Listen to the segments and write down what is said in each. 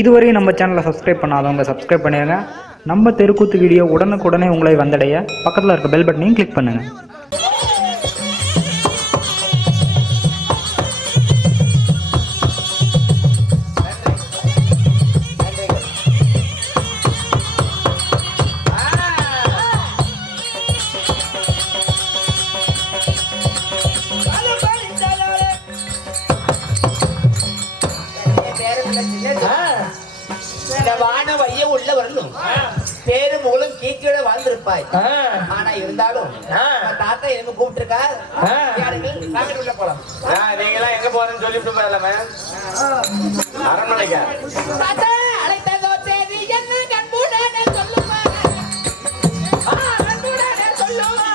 இதுவரையும் நம்ம சேனலை சப்ஸ்கிரைப் பண்ணாதவங்க சப்ஸ்கிரைப் பண்ணிடுங்க. நம்ம தெருக்கூத்து வீடியோ உடனுக்குடனே உங்களை வந்தடைய பக்கத்தில் இருக்க பெல் பட்டனையும் கிளிக் பண்ணுங்கள். பேரு மூலம் கீச்சோட வாழ்ந்திருப்பாய். ஆனா இருந்தாலும் தாத்தா எனக்கு கூப்பிட்டுருக்கார். உள்ள போலாம். நீங்களா எங்க போறேன்னு சொல்லிட்டு போயிடலாமே. அரண்மனைக்கு அழைத்ததோ சரி என்ன கண்புடனே சொல்லுமா, கண்புடனே சொல்லுமா.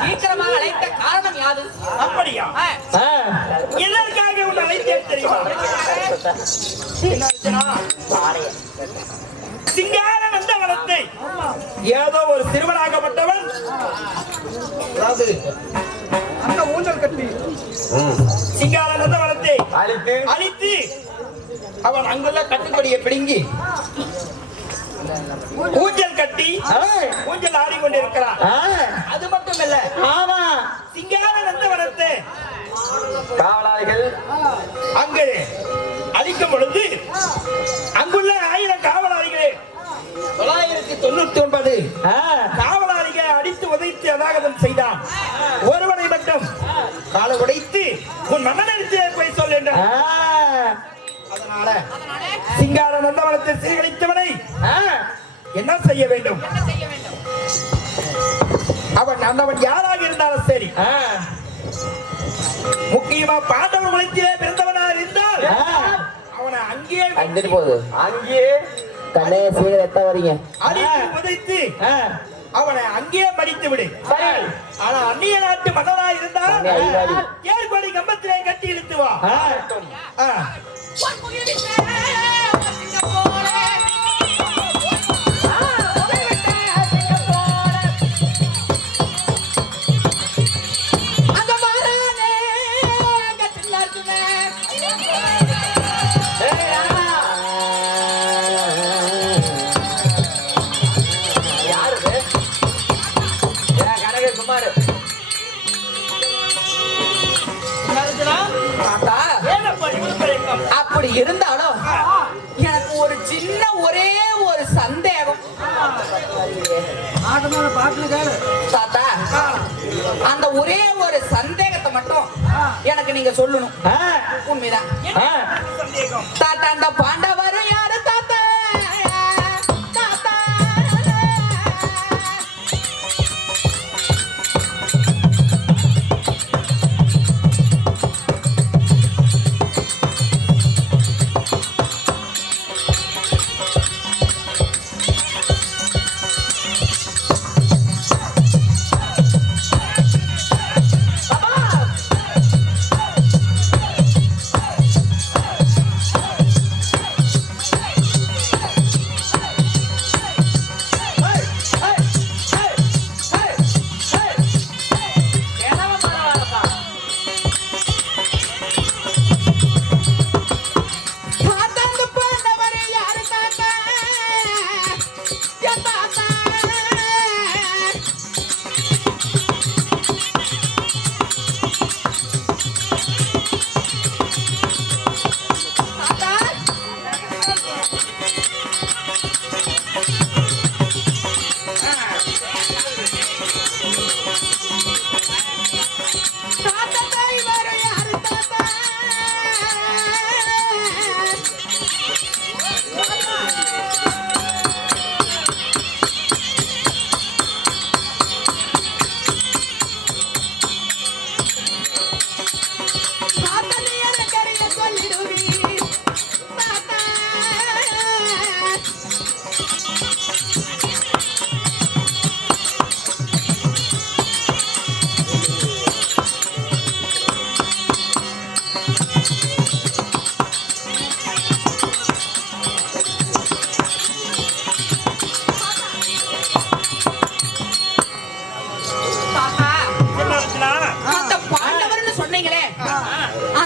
சீக்கிரமாக அழைத்த காரணம் யாது? அப்படியா? எதற்காக உன்னை அழைத்தேன் தெரியுமா? சிங்கார நந்தவனத்தை ஏதோ ஒரு சிறுவனாகப்பட்டவன், அதாவது அந்த ஊஞ்சல் கட்டி சிங்கார நந்தவனத்தை அழித்து அவன் அங்குள்ள கட்டுப்படியை பிடுங்கி ஊஞ்சல் கட்டி ஊஞ்சல் ஆடிக்கொண்டிருக்கிறான். அது மட்டும் இல்ல, சிங்கார நந்தவனத்தை காவலாளிகள் அங்கு அழிக்கும் பொழுது அங்குள்ள 1000 காவலாளிகளே 999 காவலாளிகளை அடித்து உதைத்து அதாகதம் செய்தான். ஒருவனை மட்டும் காலை உடைத்து உன் மன்னனிடத்திலே போய் சொல் என்றான். அதனால சிங்கார நந்தவனத்தை சீர்கழித்தவனை என்ன செய்ய வேண்டும்? அவன் யாராக இருந்தாலும் சரி, முக்கியமா பாண்டவர் குலத்திலே பிறந்தவனா இருந்தால் அவனை அங்கேயே போது அங்கேயே கண்ணைய சீரத்த வரீங்க அடித்து உதைத்து அவனை அங்கேயே மடித்து விடு. ஆனா அந்நிய நாட்டு மன்னனா இருந்தால் ஏற்படி கம்பத்திலே கட்டி இழுத்து வா. அப்படி இருந்தாலும் எனக்கு ஒரு சின்ன ஒரே ஒரு சந்தேகம் தாத்தா. அந்த ஒரே ஒரு சந்தேகத்தை மட்டும் எனக்கு நீங்க சொல்லணும். உண்மைதான் தாத்தா. அந்த பாண்டவர் யாரு தாத்தா?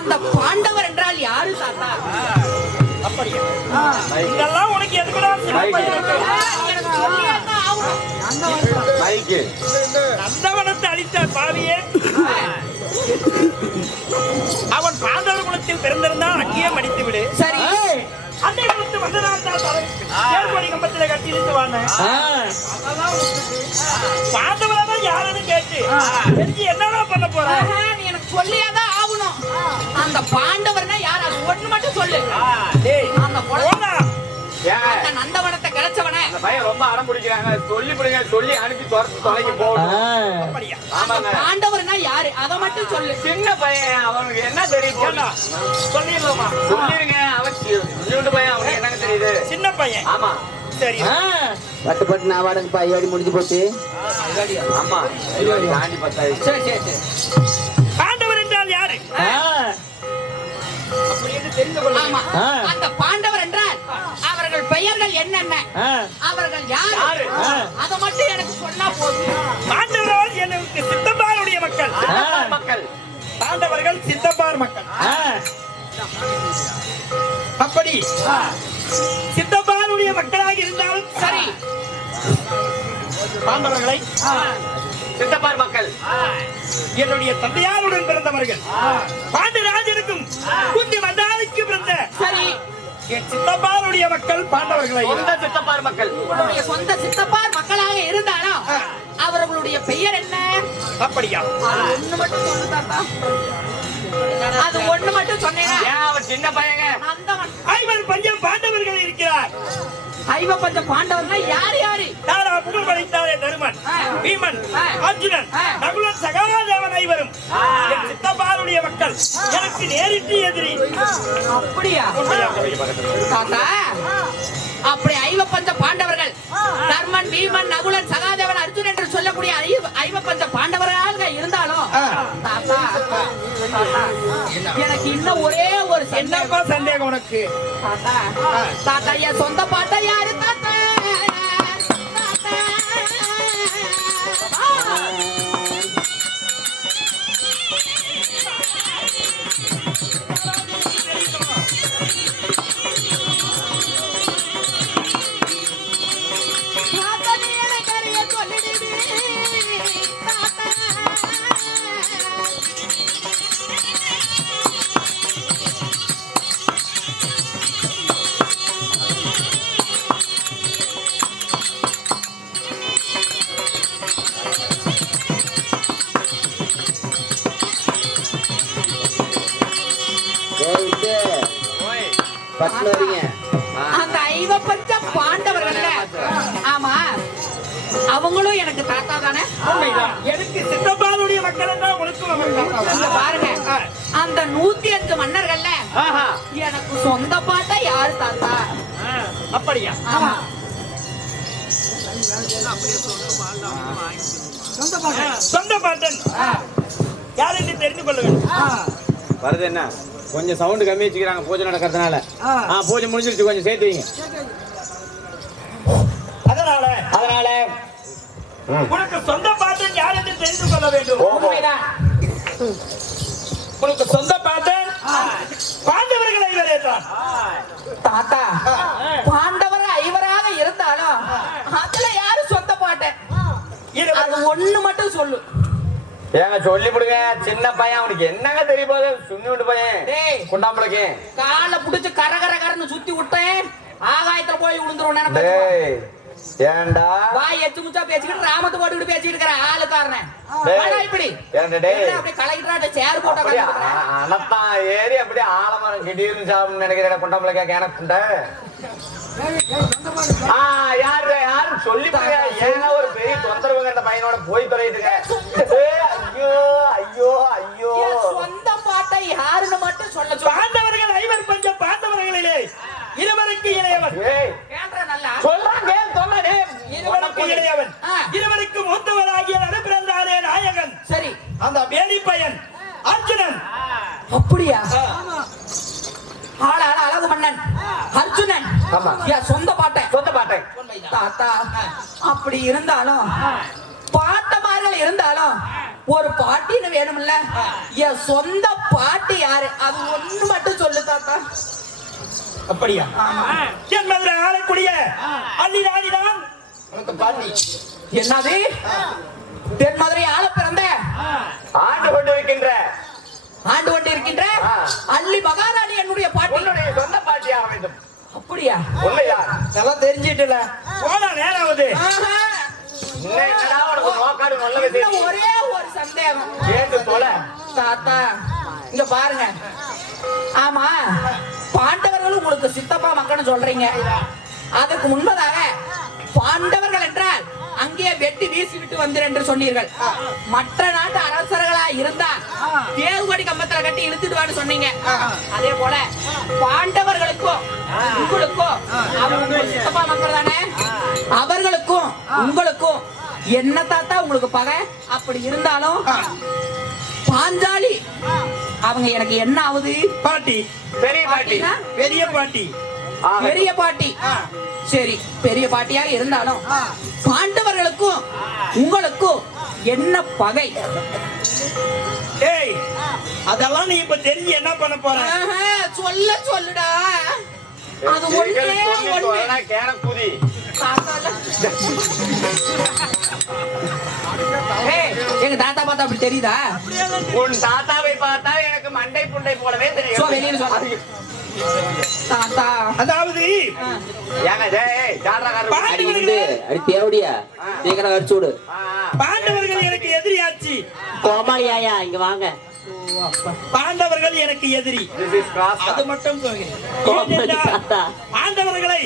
அந்த பாண்டவர் என்றால் யாரு தாத்தா? அப்படியா? இதெல்லாம் உனக்கு எதுக்குடா சின்ன பையன்? எனக்கு சொல்லியாதான் ஆகணும். மைக்கு நந்தவனத்தை அழித்த பாவியே, அவன் பாண்டவர் குலத்தில் பிறந்திருந்தால் அங்கேயே மடித்து விடு. சரி. அன்னை குலத்து வந்தனால் தான் தேர்கொடி கம்பத்திலே கட்டி இழுத்து வாங்க. பாண்டவரான யாருன்னு கேட்டு தெரிஞ்சு என்னடா பண்ண போற? நீ எனக்கு சொல்லியாதான் ஆகணும். அந்த பாண்டவர்னா யார்? அது ஒண்ணு மட்டும் சொல்லு. டேய், அந்த குலம் போடா. ஏங்க அந்த நந்தவனத்தை கிடைச்சவனே. அந்த பையன் ரொம்ப அடம் பிடிக்கிறாங்க. சொல்லி பிடிங்க, சொல்லி அனுப்பி துரத்து தொலைக்கு போகணும். அப்படியா? அந்த ஆமாங்க. பாண்டவர்னா யாரு? அத மட்டும் சொல்லு. சின்ன பையன், அவனுக்கு என்ன தெரியும்? ஏண்டா, சொல்லிடலாமா? சொல்லிருங்க. அவன் சின்ன பையன், அவனுக்கு என்னங்க தெரியுது? சின்ன பையன். ஆமா சரி. பட்டு பட்டு நான் வாடகைப்பா ஐயாடி முடிஞ்சு போச்சு. ஆமா ஐயாடி தாண்டி பத்தாயிடுச்சு. சரி சரி சரி. பாண்டவர் என்றால் யாரு? அப்படின்னு தெரிந்து கொள்ள. ஆமா. அந்த பாண்டவர் என்றால் அவர்கள் பெயர்கள் என்னென்ன, அவர்கள் யாரு, அத மட்டும் எனக்கு சொன்னா போதும். பாண்டவர்கள் எனக்கு சித்தப்பாருடைய மக்கள். மக்கள் பாண்டவர்கள் சித்தப்பார் மக்கள். அப்படி சித்தப்பாருடைய மக்களாக இருந்தாலும் சரி. பாண்டவர்களை சித்தப்பார் மக்கள் என்னுடைய தந்தையாருடன் பிறந்தவர்கள். பாண்டராஜனுக்கும் குந்தி மந்தாரிக்கு பிறந்த சரி. என் சித்தப்பாருடைய மக்கள் பாண்டவர்களை. சொந்த சித்தப்பார் மக்கள். உங்களுடைய சொந்த சித்தப்பார் மக்களாக இருந்தாலும் அவர்களுடைய பெயர் என்ன? அப்படியா? அது ஒண்ணு மட்டும் சொல்லு தாத்தா. அது ஒண்ணு மட்டும் சொன்னேன்னா ஏன் அவன் சின்ன பையங்க? நந்தவன். ஐவர் பஞ்சம் பாண்டவர்கள் இருக்கிறார். ஐவ பஞ்ச பாண்டவர்னா யார் யாரு? தாரா புகழ் படைத்தாரே தருமன், பீமன், அர்ஜுனன், நகுலன், சகாதேவன் ஐவரும் என் சித்தப்பாருடைய மக்கள். எனக்கு நேரிட்டு எதிரி. அப்படியா தாத்தா? அப்படி ஐவ பஞ்ச பாண்டவர்கள் தர்மன், பீமன், நகுலன், சகாதேவன், அர்ஜுன் என்று சொல்லக்கூடிய ஐவ பஞ்ச பாண்டவர்களாக இருந்தாலும் தாத்தா, எனக்கு இன்னும் ஒரே ஒரு என்னப்பா சந்தேகம் உனக்கு? தாத்தா, தாத்தா என் சொந்த பாட்டா யாரு தாத்தா? அந்த ஐவ பஞ்ச பாண்டவர்கள் ஆமா, அவங்களும் எனக்கு தாத்தா தானே? எனக்கு சித்தப்பாருடைய மக்கள் என்றால் உனக்கு பாருங்க, அந்த 105 மன்னர்கள்ல எனக்கு சொந்த பாட்டா யாரு தாத்தா? அப்படியா? ஆமா. சொந்த பாட்டன் யார் என்று தெரிந்து கொள்ள வேண்டும். வருது என்ன? கொஞ்சம் சவுண்ட் கம்மி வச்சுக்கிறாங்க பூஜை நடக்கிறதுனால. பூஜை முடிஞ்சிருச்சு, கொஞ்சம் சேர்த்து வைங்க. அதனால உனக்கு சொந்த பாட்டன் யார் என்று தெரிந்து கொள்ள வேண்டும். உனக்கு சொந்த பாட்டன் பாண்டவர்கள் ஐவரே தான். தாத்தா, பாண்டவர் ஐவராக இருந்தாலும் அதுல யாரு சொந்த பாட்டன்? அது ஒண்ணு மட்டும் சொல்லு. ஏங்க சொல்லி விடுங்க. சின்ன பையன், அவனுக்கு என்னங்க தெரிய போகுது? சுண்ணுண்டு பையன் குண்டாம்பளுக்கு காலை புடிச்சு கரகரன்னு சுத்தி விட்டேன், ஆகாயத்துல போய் விழுந்துரும் நினைப்பேன். ஏண்டா வாய் எச்சு முச்சா பேசிக்கிட்டு ராமத்து போட்டுக்கிட்டு பேசிட்டு இருக்கிற ஆளுக்காரன் இப்படி அப்படியே கலக்கிட்டு சேர் போட்ட அனத்தான் ஏறி அப்படியே ஆலமரம் திடீர்னு சாப்பிடணும்னு நினைக்கிறேன். குண்டாம்பளுக்கா கேனக்குண்ட யாரு யாரும் சொல்லி ஏன்னா ஒரு பெரிய தொந்தரவுங்க இந்த பையனோட போய் தொலைட்டுங்க. ஐயோ ஐயோ ஐயோ, சொந்த பாட்டை யாருன்னு மட்டும் சொல்ல. பாண்டவர்கள் ஐவர் பஞ்சம் பாண்டவர்களிலே இருவருக்கு இளையவன். சொல்றாங்க இருவருக்கு இளையவன், இருவருக்கு மூத்தவராகிய நடுப்பிறந்தானே நாயகன். சரி, அந்த வேலி பையன் அர்ஜுனன். அப்படியா? அழகு மன்னன் அர்ஜுனன் சொந்த பாட்டை. சொந்த பாட்டை தாத்தா, அப்படி இருந்தாலும் பாட்டமார்கள் இருந்தாலும் ஒரு பாட்டின்னு வேணும்ல. என் சொந்த பாட்டி யாரு அது ஒண்ணு மட்டும் சொல்லு தாத்தா. அப்படியா? என் மதுரை ஆளக்கூடிய அள்ளிராணிதான் உனக்கு பாட்டி. என்னது? தென் மதுரை ஆள பிறந்த ஆண்டு கொண்டிருக்கின்ற அள்ளி மகாராணி என்னுடைய பாட்டி. உன்னுடைய சொந்த பாட்டியாக வேண்டும். அப்படியா? உண்மையா? நல்லா தெரிஞ்சிட்டுல போனா நேராவது. என்னடா உனக்கு நோக்காடு நல்லவே இன்னும் தெரியும். ஒரே ஒரு சந்தேகம். கேட்டு தொலை. தாத்தா இங்க பாருங்க. ஆமா, பாண்டவர்கள் உங்களுக்கு சித்தப்பா மக்கள்னு சொல்றீங்க. அதற்கு முன்பதாக பாண்டவர்கள் என்றால் அங்கே வெட்டி வீசி விட்டு வந்தீர் என்று சொன்னீர்கள். மற்ற நாட்டு அரசர்களா இருந்தா தேவகோடி கம்பத்துல கட்டி இழுத்துடுவான்னு சொன்னீங்க. அதே போல பாண்டவர்களுக்கும் உங்களுக்கும் அவங்க சித்தப்பா மக்கள் தானே, அவர்களுக்கும் உங்களுக்கும் என்ன தாத்தா உங்களுக்கு பகை? அப்படி இருந்தாலும் பாஞ்சாலி அவங்க எனக்கு என்ன ஆகுது? பாட்டி. பெரிய பாட்டி. பெரிய பாட்டி. பெரிய பாட்டி. சரி, பெரிய பாட்டியாக இருந்தாலும் பாண்டவர்களுக்கும் உங்களுக்கும் என்ன பகை? ஏய், அதெல்லாம் நீ இப்ப தெரிஞ்சு என்ன பண்ண போற? சொல்லுடா. அது ஒண்ணே ஒண்ணு. கேனக்கூதி. எங்க தாத்தா பார்த்தா அப்படி தெரியுதா? உன் தாத்தாவை பார்த்தா எனக்கு மண்டை புண்டை போலவே தெரியும். வெளியில சொல்ல தாத்தா. அதாவது பாண்டவர்கள் எனக்கு எதிரியாச்சு. கோமாளியாயா இங்க வாங்க. பாண்டவர்கள் எனக்கு எதிரி. அது மட்டும் சொல்கிறேன். பாண்டவர்களை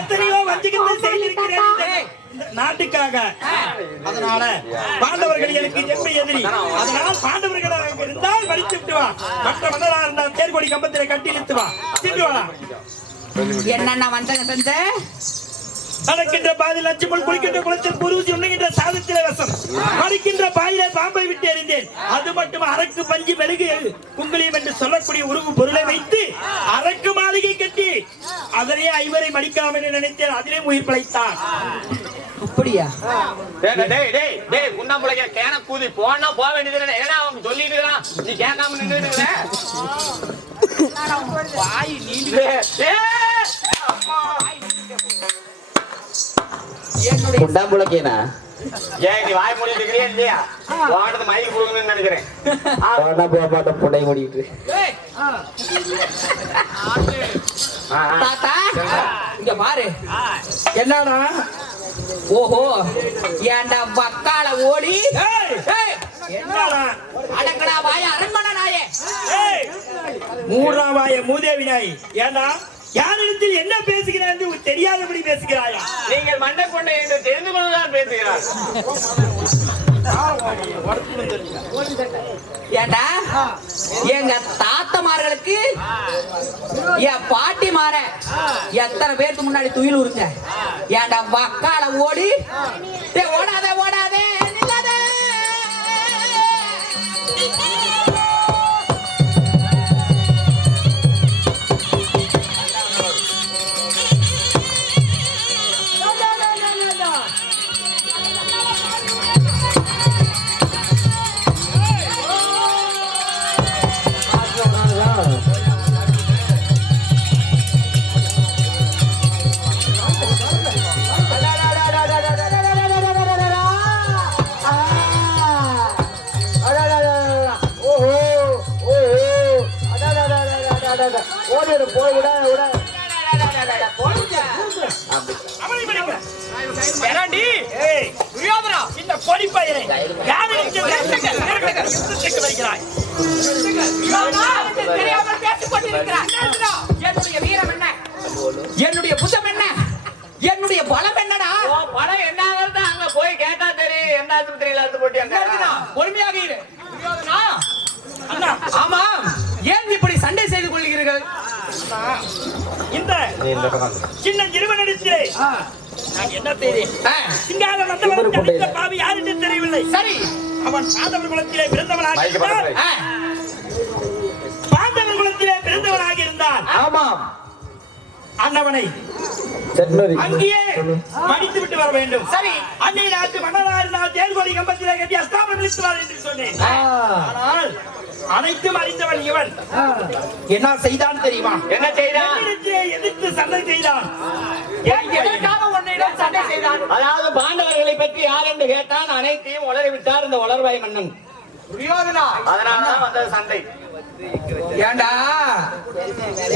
எத்தனையோ வஞ்சிக்கத்தை செய்திருக்கிறேன் நாட்டுக்காக. அதனால பாண்டவர்கள் எனக்கு ஜென்ம எதிரி. அதனால் பாண்டவர்களாக இருந்தால் வடித்து விட்டு வா. மற்ற மன்னராக இருந்தால் தேர்கொடி கம்பத்திலே கட்டி இழுத்து வா. சென்று வா. என்னென்ன வஞ்சகம் செஞ்ச? நடக்கின்ற பாதையில் லட்சுமண் குளிக்கின்ற குளத்தில் குருசி உண்ணுகின்ற சாதத்திலே வசம் அடிக்கின்ற பாயிலே பாம்பை விட்டு எறிந்தேன். அது மட்டும் அரக்கு பஞ்சு மெழுகு குங்குளியம் என்று சொல்லக்கூடிய உருவு பொருளை வைத்து அரக்கு மாளிகை கட்டி அதனே ஐவரை மடிக்கலாம் என்று நினைத்தேன். அதிலே உயிர் பிழைத்தான். அப்படியா? குண்டாம்புளைக்க கேனக்கூதி போனா போக வேண்டியது. ஏன்னா அவங்க சொல்லிட்டு இருக்கான், நீ கேட்காம நின்றுட்டு. குண்டாம்புளைக்கேனா? ஏன் நீ வாய் மூடிட்டு இருக்கிறியா இல்லையா? வாங்கினது மைக்கு கொடுக்கணும்னு நினைக்கிறேன். புடை மூடிட்டு தாத்தா இங்க பாரு. என்னடா? ஓஹோ, ஏண்டா வக்கால ஓடி. என்னடா? அடங்கடா வாய அரண்மனை நாயே. மூன்றாம் வாய மூதேவி நாய். ஏண்டா யாரிடத்தில் என்ன பேசுகிறாய் என்று தெரியாதபடி பேசுகிறாயா? நீங்கள் மண்டை கொண்டை என்று தெரிந்து கொண்டுதான் பேசுகிறார். ஏண்டா எங்க தாத்தமார்களுக்கு என் பாட்டி மாற எத்தனை பேருக்கு முன்னாடி துயில் உருங்க. ஏண்டா வக்கால ஓடி. ஓடாத ஓடாதே நில்லாதே. இந்த பொடிப்பையனை யாரிடத்தில் வருகிறாய்? தெரியாமல் பேசிக் கொண்டிருக்கிறார். என்னுடைய வீரம் என்ன? என்னுடைய புத்தம் என்ன? என்னுடைய பலம் என்னடா? படம் என்ன அங்க போய் கேட்டா தெரியும். எந்த ஆஸ்பத்திரியில இருந்து போட்டியாங்க? பொறுமையாக இரு. ஆமா, ஏன் இப்படி சண்டை செய்து கொள்கிறீர்கள்? இந்த சின்ன இருவனிடத்திலே நான் என்ன செய்தேன்? சிங்கால வந்தவன் தடுத்த பாவி யாருக்கு தெரியவில்லை. சரி, அவன் பாண்டவர் குலத்திலே பிறந்தவனாக இருந்தால் பாண்டவர் குலத்திலே பிறந்தவனாக இருந்தால் ஆமாம் அண்ணவனை செட்னரி அங்கேயே மடித்து விட்டு வர வேண்டும். சரி. அன்னை நாட்டு மன்னரால் தேர்கொடி கம்பத்திலே கட்டி அஸ்தாபனம் இழுத்துவார் என்று சொன்னேன். ஆனால் அனைத்தும் அறிந்தவன் இவன் என்ன செய்தான் தெரியுமா? என்ன செய்தான்? என்னிடத்திலே எதிர்த்து சண்டை செய்தான். எதற்காக உன்னிடம் சண்டை செய்தான்? அதாவது பாண்டவர்களை பற்றி யார் என்று கேட்டான். அனைத்தையும் உளறி விட்டார் இந்த உளர்வாய் மன்னன். துரியோதனா, அதனாலதான் வந்தது சண்டை. ஏண்டா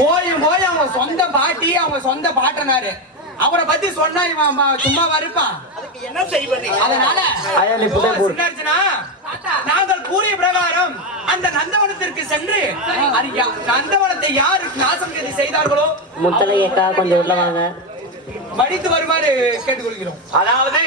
போய் அவங்க சொந்த பாட்டி அவங்க சொந்த பாட்டனாரு அவரை பத்தி சொன்னா இவன் சும்மா வருப்பான். அதுக்கு என்ன செய்வது? அதனால அயலி புதை போடு. சின்னர்ஜனா, நாங்கள் கூறிய பிரகாரம் அந்த நந்தவனத்திற்கு சென்று நந்தவனத்தை யார் நாசம் செய்தார்களோ முத்தலை ஏக்கா கொஞ்சம் உள்ள வாங்க. மடித்து வருமாறு கேட்டுக்கொள்கிறோம். அதாவது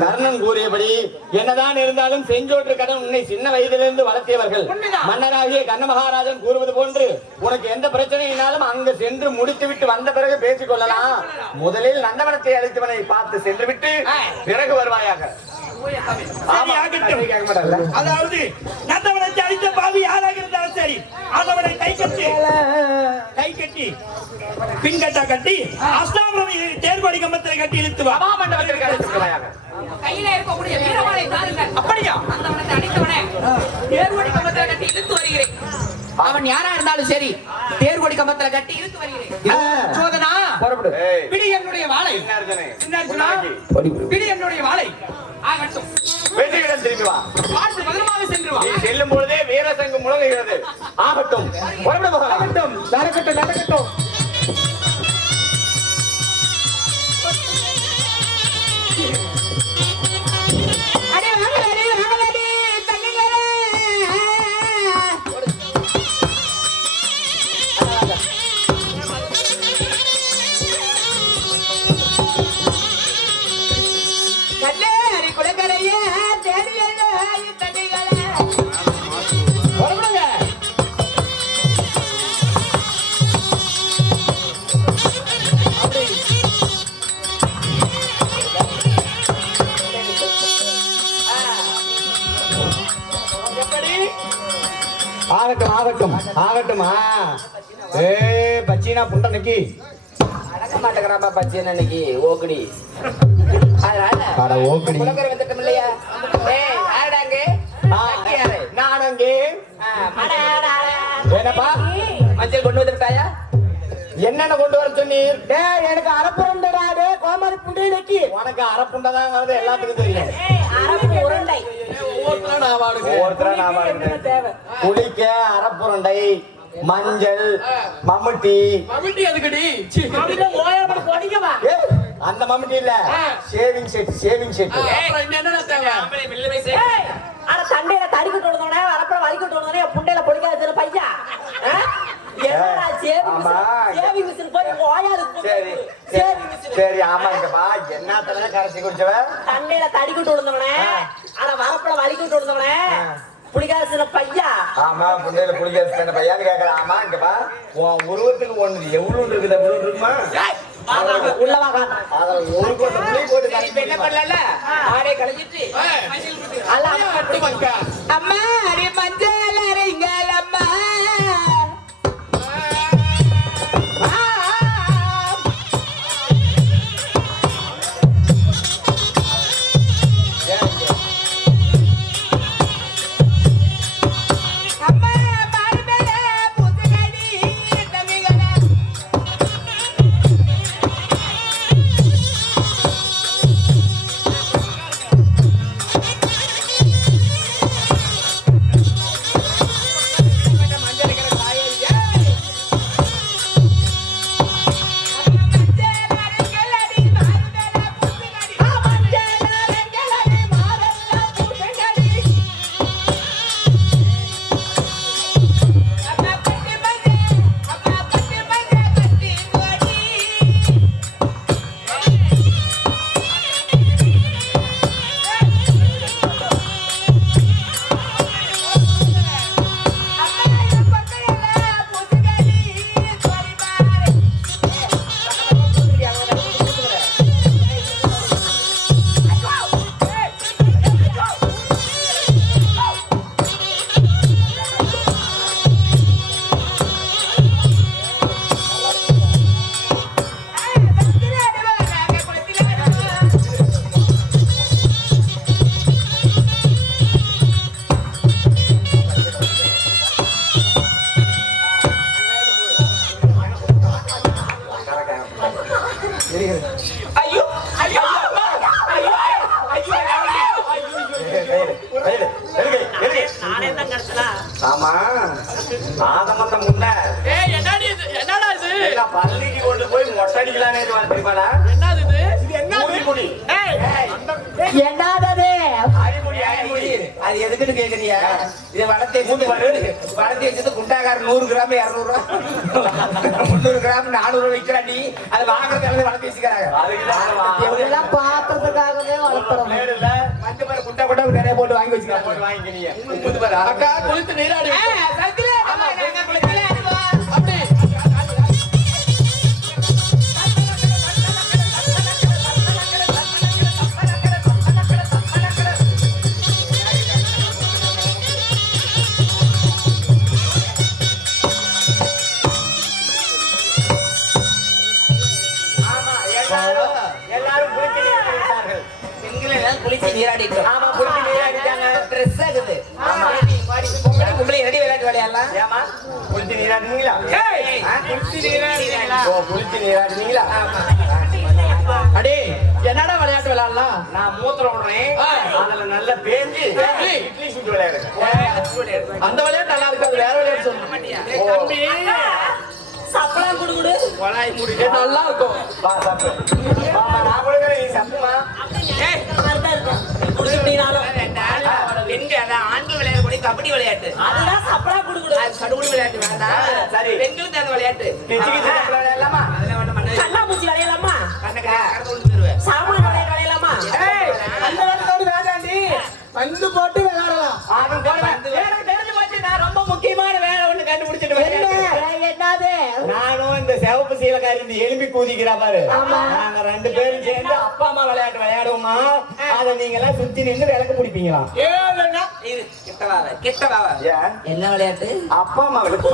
கர்ணன் கூறியபடி என்னதான் இருந்தாலும் செஞ்சோற்று கடன் உன்னை சின்ன வயதிலிருந்து வளர்த்தியவர்கள். உண்மைதான். மன்னராகிய கண்ண மகாராஜன் கூறுவது போன்று உனக்கு எந்த பிரச்சனையினாலும் அங்கு சென்று முடித்து விட்டு வந்த பிறகு பேசிக் கொள்ளலாம். முதலில் நந்தவனத்தை அழைத்தவனை பார்த்து சென்று விட்டு பிறகு வருவாயாக. சரி, ஆகட்டும். அதாவது நந்தவனத்தை அழித்த பாவி யாராக இருந்தாலும் சரி, அதவனை கை கட்டி பின்கட்டா கட்டி அஸ்தாபனம் தேர்கொடி கம்பத்திலே கட்டி இழுத்து வா. மண்டபத்திற்கு அழைத்து வருவாயாக. கையில இருக்கக்கூடிய வீரவாளை தாருங்கள். அப்படியா? நந்தவனத்தை அடித்தவனே தேர்கொடி கம்பத்தில கட்டி இழுத்து வருகிறேன். அவன் யாரா இருந்தாலும் சரி, தேர்கொடி கம்பத்தில கட்டி இழுத்து வருகிறேன். சோதனா, பிடி என்னுடைய வாளை. சின்னர்ஜனா, பிடி என்னுடைய வாளை. ஆகட்டும், வெற்றியிடம் திரும்பி வா. பார்த்து பத்திரமாக சென்று வா. நீ செல்லும் பொழுதே வீரசங்கு முழங்குகிறது. ஆகட்டும், புறப்பட போகலாம். நடக்கட்டும், நடக்கட்டும். ஆகட்டும் ஆகட்டும் ஆகட்டும். பச்சீனா புண்டனைக்கு அடக்க மாட்டேங்கிறாப்பா பச்சை அன்னைக்கு ஓக்கடி. அட ஓக்கடி. குலக்கரை வந்துட்டோம் இல்லையா? ஏய் யாரடாங்க? நான் அங்கே என்னப்பா மஞ்சள் கொண்டு வந்துட்டாயா? என்னென்ன கொண்டு வர சொன்னீர்? எனக்கு அரப்புண்டடாடே கோமாரி புண்டை நக்கி. உனக்கு அரப்புண்டதாங்கிறது எல்லாத்துக்கும் தெரியும். அரப்பு உருண்டை. ஒவ்வொருத்தரா நான் வாடுறேன். குளிக்க அரப்புருண்டை, மஞ்சள், மம்முட்டி. அந்த மம்முட்டி இல்ல, ஷேவிங் செட். ஆனா சண்டையில தடிக்கிட்டு விடுறவனே வரப்பட வலிக்கிட்டு விடுறவனே புண்டையில பொடிக்காத பையா. சரி ஆமாங்கப்பா. என்னத்தன கரைச்சி குடிச்சவ? தண்டையில தடிக்கிட்டு விழுந்தவனே ஆனா வரப்பட வலிக்கிட்டு விழுந்தவனே புடிக்காத பையா. ஆமா, புண்டையில புளிக்காத பையான்னு கேக்குறேன். ஆமா இங்கப்பா, உன் உருவத்துக்கு ஒண்ணு எவ்வளவு இருக்குது அவ்வளவு இருக்குமா? உள்ளவாக ஒரு கொட்ட புளி போட்டு என்ன பண்ணல ஆடை கழிஞ்சிட்டு அம்மா அடி மஞ்சள் அரைங்கள் அம்மா. ஆமா ஆதமத்த முன்ன என்னடி இது? என்னடா இது? எல்லாம் பள்ளிக்கு கொண்டு போய் மொட்டை அடிக்கலானே தெரியுமாடா? என்னது இது? இது என்னது? முடி என்னது அடிமுடி அடிமுடி. அது எதுக்குன்னு கேக்குறியா? இது வளர்த்தி வச்சது குண்டாக்கார 100 கிராம் 200 ரூபா 300 கிராம் 400 ரூபா விற்கிறாண்டி. அது வாங்குறதுல வளர்த்தி வச்சுக்கிறாங்க. எல்லாம் பாத்திரத்துக்காகவே வளர்த்துறோம். மஞ்சள் பாரு குண்டா குண்டா நிறைய போட்டு வாங்கி வச்சுக்கிறாங்க. போட்டு வாங்கிக்கினீங்க. அக்கா குளித்து நீராடி எல்லாரும் குளிச்சு நீராடிட்டார்கள். பெண்கள் எல்லாம் குளிச்சு நீராடிட்டோம். ஆமா குளிச்சு நீராடிட்டாங்க. ட்ரெஸ் ஆகுது. ஆமா பொம்பளை ரெடி விளையாட்டு விளையாடலாம். ஏமா குளிச்சு நீராடினீங்களா? குளிச்சு நீராடிங்களா? ஓ குளிச்சு நீராடினீங்களா? அடே என்னடா விளையாட்டு விளையாடலாம்? நான் மூத்திரம் விடுறேன். அதுல நல்லா பேஞ்சு இட்லி சுட்டு விளையாடுறேன். அந்த விளையாட்டு நல்லா இருக்காது, வேற விளையாட்டு சொல்லு. தம்பி சப்பளம் குடுகுடு கொலாய் மூடி நல்லா இருக்கும். வா சாப்பிடு. மாமா நான் கொடுக்குறேன் நீ சாப்பிடுமா? பெண்கள் அதான் ஆண்கள் விளையாடக்கூடிய கபடி விளையாட்டு. அதுதான் சப்பளம் குடுகுடு. அது சடுகுடு விளையாட்டு வேண்டாம். சரி. பெண்களுக்கு அந்த விளையாட்டு கிச்சு கிச்சு சாப்பிட விளையாடலாமா? அதெல்லாம் வேண்டாம் பண்ணு. கண்ணாமூச்சி விளையாடலாமா? கண்ணக்கு கறந்து விட்டு போயிருவேன். சாமான் விளையாடலாமா? அந்த விளையாட்டோடு வேண்டாண்டி. வந்து போட்டு விளையாடலாம். அது போடுவேன். எனக்கு தெரிஞ்சு போச்சு. நான் ரொம்ப முக்கியமான வேலை ஒண்ணு கண்டுபிடிச்சிட்டு என்னது நானும் இந்த சிவப்பு சீலக்காரி இந்த எலும்பி கூதிக்கிறா பாரு. ஆமா. நாங்க 2 பேரும் சேர்ந்து அப்பா அம்மா விளையாட்டு விளையாடுவோமா? அத நீங்க எல்லாம் சுத்தி நின்று விளக்கு பிடிப்பீங்களா? இரு, கிட்ட வாவ, கிட்ட வாவ. ஏன்? என்ன விளையாட்டு? அப்பா அம்மா விளக்கு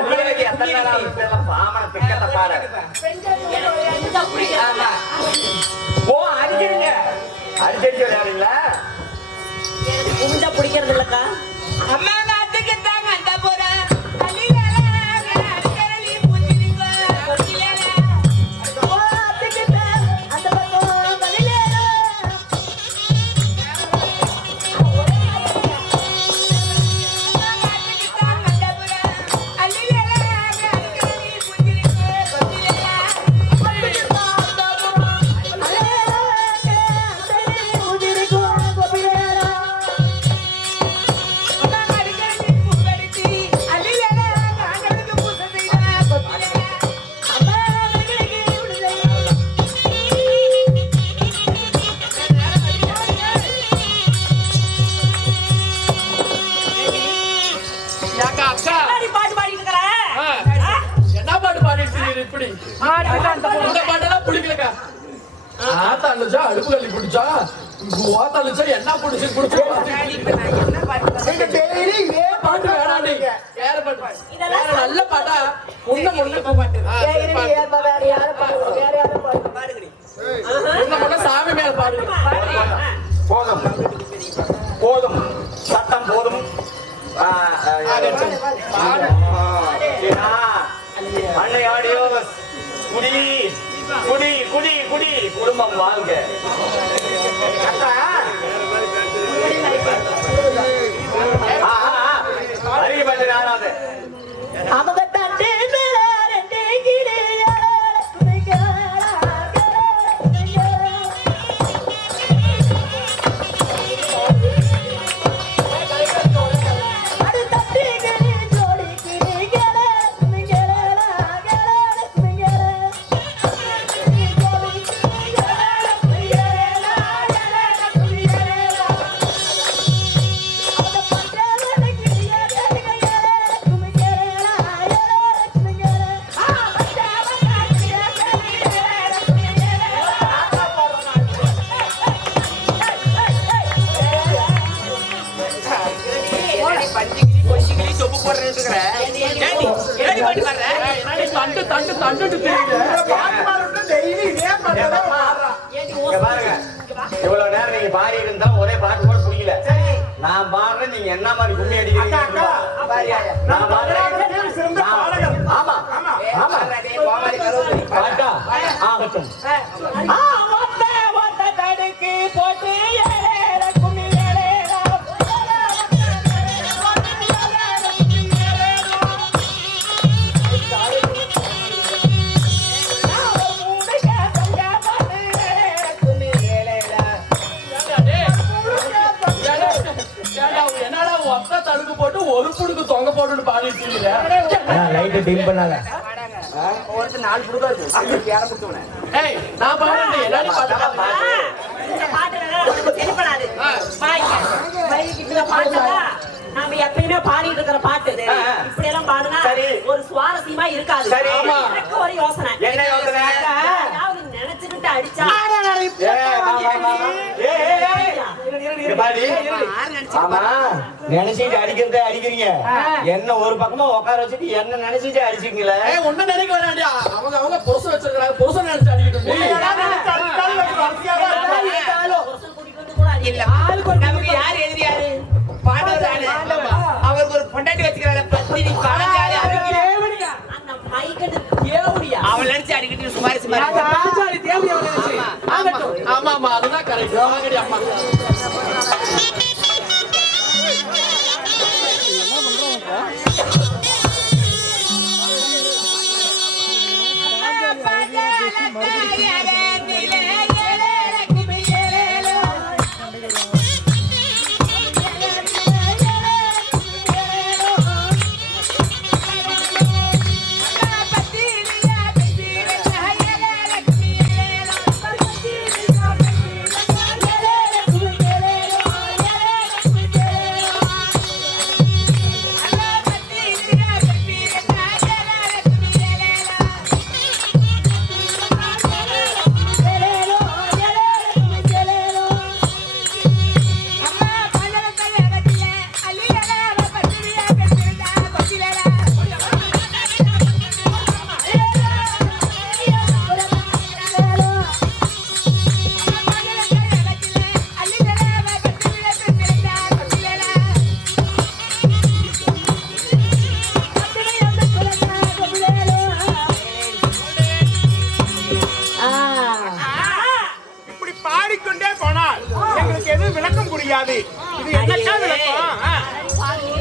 உங்களுக்கு எத்தனை நாள் ஆகுது? பாமர திக்கத்தை பாரு. ஆமா. ஓ அடிக்கிறீங்க. அடிச்சடிச்சு விளையாடுறீங்களா? குமிஞ்சா பிடிக்கிறது இல்லக்கா. அம்மா நாட்டுக்கு தாங்க அந்த போற என்ன பாட்டு பாடிட்டு இருக்கீங்க இப்படி? இந்த பாட்டெல்லாம் பிடிக்கலக்கா. ஆத்தாளுச்சா அடுப்பு கல்லி பிடிச்சா ஓத்தாளுச்சா என்ன பிடிச்சு பிடிச்சா டெய்லி இதே பாட்டு வேணாண்டி. வேற பாட்டு வேற நல்ல பாட்டா முன்ன பாட்டு முன்ன சாமி மேல பாடு. போதும் போதும் சட்டம் போதும். அன்னை ஆடியோ குடி குடி குடி குடி குடும்பம் வாழ்க. அறிக்கை பண்ணி நானாவது அவங்க தட்டு மேல ரெண்டே கிளியா தண்டு தண்டு தண்டு பாருங்க. இவ்வளவு நேரம் நீங்க பாடி இருந்தா ஒரே பாட்டு கூட புரியல. நான் பாடுறேன், நீங்க என்ன மாதிரி கும்மி அடிக்கிறீங்க? நான் பாடுறேன். ஆமா ஆமா பாட்டா ஆகட்டும். போட்டு ஊருக்கு தொங்க போட்டுட்டு பாடிட்டு லைட் டிம் பண்ணாத. ஒருத்தர் 4 புடுதா இருக்கு அங்க பேர புடுவனே ஏய் நான் பாடுறேன் எல்லாரும் பாடுறாங்க. இந்த பாட்டு நல்லா தெளிப்படாது. வாய்ங்க. மைக்கு இந்த பாட்டு நாம எப்பயுமே பாடிட்டு இருக்கிற பாட்டு இப்படி எல்லாம் பாடுனா ஒரு சுவாரஸ்யமா இருக்காது. எனக்கு ஒரு யோசனை. என்ன யோசனை? யாவது நினைச்சுக்கிட்டு அடிச்சா நினைச்சிட்டு அடிக்கிறதே அடிக்கிறீங்க. என்ன ஒரு பக்கமா உட்கார வச்சுட்டு என்ன நினைச்சிட்டு அடிச்சிங்களே. ஒன்னும் நினைக்க வேணாண்டியா. அவங்க புருஷன் வச்சிருக்காங்க. புருஷன் நினைச்சு அடிக்கிட்டு இல்ல நமக்கு யார் எதிரி யாரு? பாண்டவரான அவருக்கு ஒரு பொண்டாட்டி வச்சுக்கிறாங்க. பத்தினி பாஞ்சாலி அந்த மைக்கெட்டு தேவடியா அவள் நினைச்சு அடிக்கிட்டு சுமாரி சுமாரி ஆமா ஆமா அதுதான் கரெக்ட். வாங்கடி அம்மா.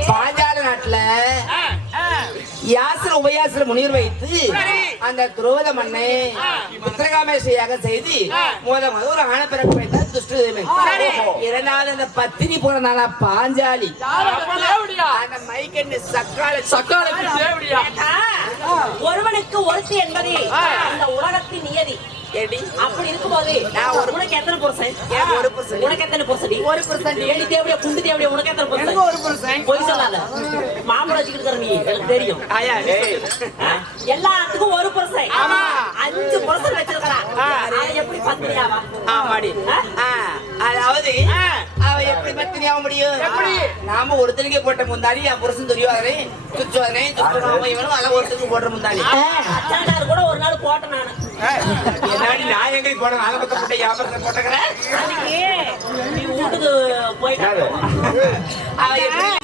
பாஞ்சால நாட்டுல யாசர உபயாசர முனிவர் வைத்து அந்த துரோத மண்ணை புத்திரகாமேஷையாக செய்து முத ஒரு ஆணப்பிறப்பு வைத்தார் துஷ்டதேவன். இரண்டாவது அந்த பத்தினி போனதால பாஞ்சாலி அந்த மைக்கெண்டு சக்கால ஒருவனுக்கு ஒருத்தி என்பது இந்த உலகத்தின் நியதி. அப்படி இருக்கும்போது நான் உனக்கு எத்தனை புருஷன்? ஒரு புருஷன். உனக்கு எத்தனை புருஷன்? ஒரு புருஷன். ஏடி தேவடியா குண்டு தேவடியா உனக்கு எத்தனை புருஷன்? எனக்கு ஒரு புருஷன். போய் சொல்லாத. மாம்பழம் வச்சுக்கிட்டு இருக்க நீ எனக்கு தெரியும். எல்லாத்துக்கும் ஒரு புருஷன். 5 புருஷன் வச்சிருக்கான். அது எப்படி பத்தினியாவா? ஆமாடி. அதாவது அவ எப்படி பத்தினியாக முடியும்? நாம ஒருத்தருக்கே போட்ட முந்தாடி என் புருஷன் துரியோதனை துச்சோதனை துஷ்டனாம இவனும் அதெல்லாம் ஒருத்தருக்கு போட்ட முந்தாடி. அச்சாண்டார் கூட ஒரு நாள் போட்டேன் நானு. என்னாடி நான் எங்க போட நாங்க பத்த போட்ட வியாபாரத்தை போட்டுக்கிறேன். நீ வீட்டுக்கு போயிட்டு அவ எப்படி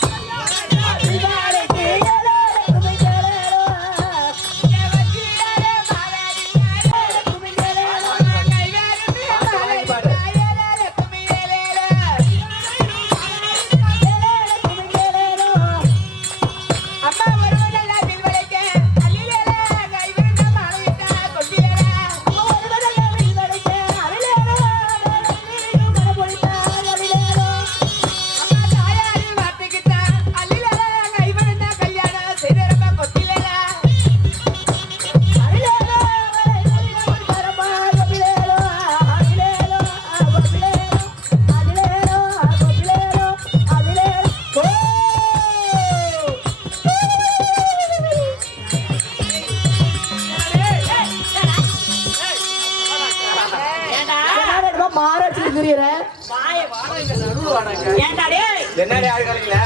என்னடி ஆளுங்கள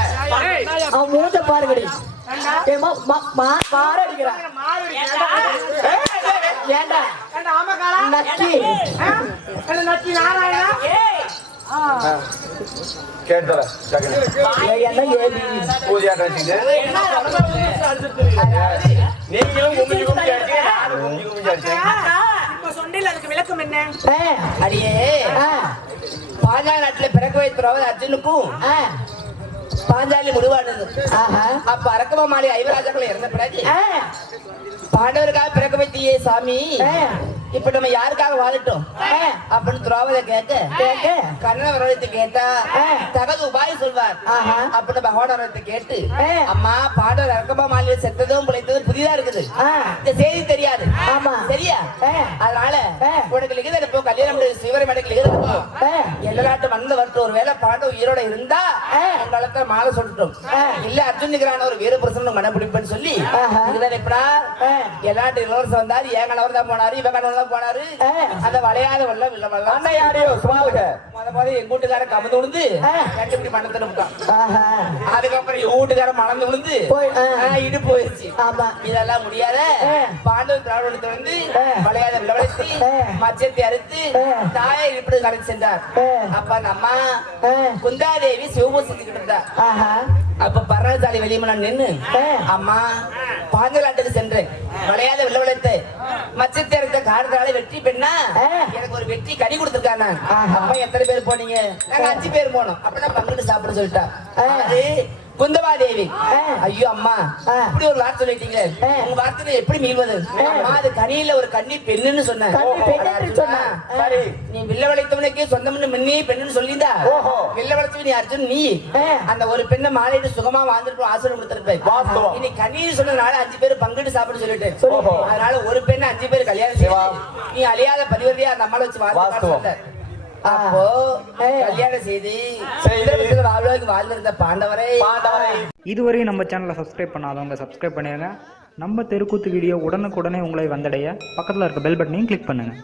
அவன் மூஞ்ச பாருங்கடி. ஏண்டா நக்கி கேட்டல பூஜை நீங்களும் கும்பிச்சு கும்பிச்சு அடிச்சீங்க, நானும் கும்பிச்சு கும்பிச்சு அடிச்சேன். இப்ப சொன்னேன் அதுக்கு விளக்கம் என்ன? அடியே பாஞ்சால நாட்டுல பிறக்க வைத்த அர்ஜுனுக்கும் பாஞ்சாலி முடிவானது. அப்ப அரக்கமாமாளி ஐவராஜாக்கள் இறந்த பிறகு பாண்டவருக்காக பிறக்க வைத்தியே சாமி இப்ப நம்ம யாருக்காக வாழட்டும் அப்படின்னு துரோபதை கேட்க கண்ணன் வரவழைத்து கேட்டா தகது உபாயம் சொல்வார் அப்படின்னு பகவான் வரவழைத்து கேட்டு அம்மா பாண்டவர் அரக்கமா மாநில செத்ததும் பிழைத்ததும் புதிதா இருக்குது இந்த செய்தி தெரியாது ஆமா சரியா அதனால உனக்கு லிகித இருப்போம் கல்யாணம் சிவரை மேடைக்கு லிகித இருப்போம் எல்லா நாட்டு மணந்து வரட்டும் ஒரு வேலை பாண்டவர் உயிரோட இருந்தா உங்களத்த மாலை சொல்லிட்டோம் இல்ல அர்ஜுனுக்குறான ஒரு வீர புருஷன் மன பிடிப்பேன்னு சொல்லி இதுதான் எப்படா எல்லா நாட்டு இளவரசர் வந்தாரு என் கணவர் தான் போனாரு இவன் கணவர் தான் போனாரு அந்த வளையாத வெள்ளம் இல்ல வெள்ளம் யாரையோ சுமாவுக முத எங்க வீட்டுக்காரன் கமந்து விழுந்து கண்டுபிடி மணத்துல விட்டான் அதுக்கப்புறம் எங்க வீட்டுக்காரன் மணந்து விழுந்து இடுப்பு போயிருச்சு இதெல்லாம் முடியாத பாண்டவர் திராவிடத்தை வந்து வளையாத விளவழைத்து மச்சத்தை அறுத்து தாயை இடுப்படி கரைச்சு சென்றார் அப்ப அந்த அம்மா குந்தாதேவி சிவபூசத்துக்கிட்டு இருந்தா அப்ப பர்ணசாலி வெளியே நின்னு அம்மா பாஞ்ச நாட்டுக்கு சென்றேன் வளையாத விளவழைத்து மச்சத்தை அறுத்த காரணத்தால வெற்றி பெண்ணா எனக்கு ஒரு வெற்றி கனி கொடுத்திருக்காங்க அப்பா எத்தனை பேர் போனீங்க நாங்க 5 பேர் போனோம் அப்படின்னா பங்கிட்டு சாப்பிட சொல்லிட்டா குந்தமாதேவி ஐயோ அம்மா இப்படி ஒரு வார்த்தை சொல்லிட்டீங்க உங்க வார்த்தை எப்படி மீள்வது அம்மா அது கனியில ஒரு கன்னி பெண்ணுன்னு சொன்னேன் நீ வில்ல வளைத்தவனுக்கே சொந்தம்னு மின்னி பெண்ணுன்னு சொல்லிந்தா வில்ல வளைச்சவன் நீ அர்ஜுன் நீ அந்த ஒரு பெண்ணை மாலையிட்டு சுகமா வாழ்ந்துட்டு ஆசிரம் கொடுத்திருப்பேன் நீ கண்ணின்னு சொன்னதுனால 5 பேர் பங்கிட்டு சாப்பிட சொல்லிட்டேன் அதனால ஒரு பெண்ணை 5 பேர் கல்யாணம் செய்வா நீ அழியாத பதிவதியா அந்த அம்மாவை வச்சு வாழ்ந்து அப்போ கல்யாணம் செய்து வாழ்ந்திருந்த பாண்டவரை இதுவரை நம்ம சேனலை சப்ஸ்கிரைப் பண்ணாதவங்க சப்ஸ்கிரைப் பண்ணிடுங்க. நம்ம தெருக்கூத்து வீடியோ உடனுக்குடனே உங்களை வந்தடைய பக்கத்தில் இருக்க பெல் பட்டனையும் கிளிக் பண்ணுங்கள்.